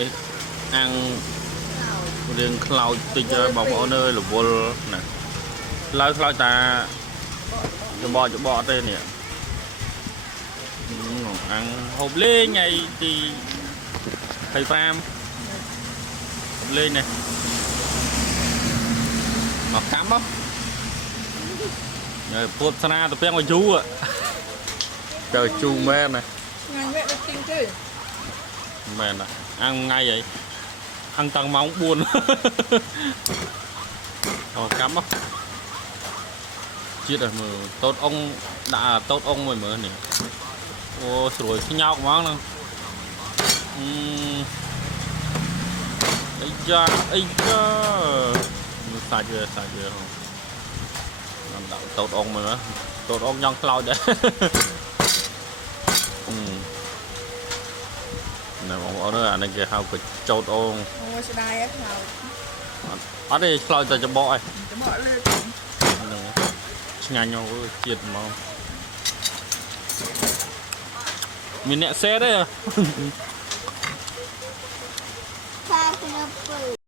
នេះអាំងរឿងខ្លោចតិចបងប្អូនអើយរវល់ណាឡើយខ្លោចតាច្បកទេនេះអាំងហូបលេងថ្ងៃទី25លេងនេះមកកាំមកពួតស្នាទៅពេងមកយូរទៅជូមែនណាថ្ងៃនេះដូចទីងទេមែនណាអាំងថ្ងៃអីអាំងតាំងម៉ោង4មកកាំមកជាតិមើលតូតអងដាក់តូតអងមួយមើលនេះអូស្រួយស្ញោកហ្មងហ្នឹងអីយ៉ាសាច់វាខ្ញុំដាក់តូតអងមើលតូតអងញ៉ង់ខ្លោចដែរណែបងប្អូនអានេះគេហៅកញ្ចោតអងអូស្ដាយហ៎ខ្លោចអត់ទេខ្លោចតែច្បកឯងច្បកលើហ្នឹងឆ្ងាញ់អើយជាតិហ្មងមានអ្នកសេទេសាស្ត្រ